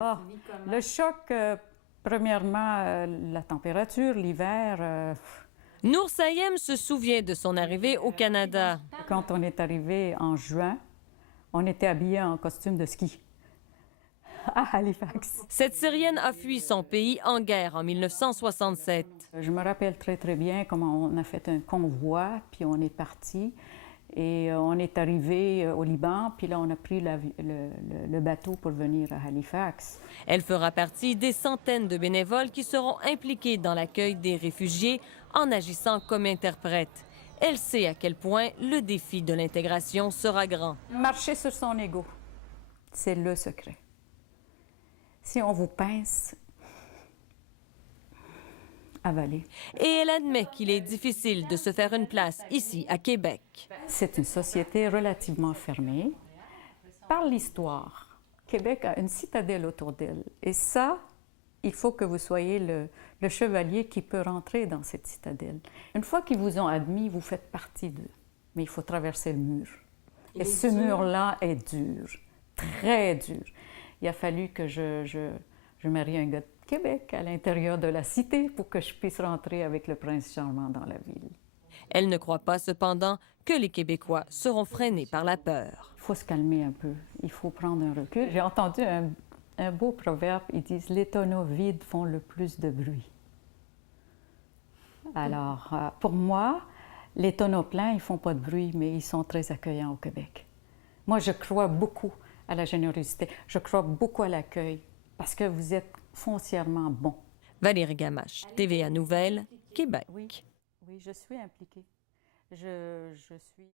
Ah, le choc, premièrement, la température, l'hiver. Nour Sayem se souvient de son arrivée au Canada. Quand on est arrivé en juin, on était habillés en costume de ski à Halifax. Cette Syrienne a fui son pays en guerre en 1967. Je me rappelle très très bien comment on a fait un convoi, puis on est parti. Et on est arrivé au Liban, puis là, on a pris le bateau pour venir à Halifax. Elle fera partie des centaines de bénévoles qui seront impliqués dans l'accueil des réfugiés en agissant comme interprète. Elle sait à quel point le défi de l'intégration sera grand. Marcher sur son ego, c'est le secret. Si on vous pince, avalez. Et elle admet qu'il est difficile de se faire une place ici, à Québec. C'est une société relativement fermée. Par l'histoire, Québec a une citadelle autour d'elle. Et ça, il faut que vous soyez le chevalier qui peut rentrer dans cette citadelle. Une fois qu'ils vous ont admis, vous faites partie d'eux. Mais il faut traverser le mur. Et ce mur-là est dur, très dur. Il a fallu que je marie un gars de Québec à l'intérieur de la cité pour que je puisse rentrer avec le prince charmant dans la ville. Elle ne croit pas cependant que les Québécois seront freinés par la peur. Il faut se calmer un peu, il faut prendre un recul. J'ai entendu un beau proverbe, ils disent « les tonneaux vides font le plus de bruit ». Alors, pour moi, les tonneaux pleins, ils ne font pas de bruit, mais ils sont très accueillants au Québec. Moi, je crois beaucoup à la générosité, je crois beaucoup à l'accueil, parce que vous êtes foncièrement bon. Valérie Gamache, TVA Nouvelles, Québec. Oui, je suis impliquée. Je suis...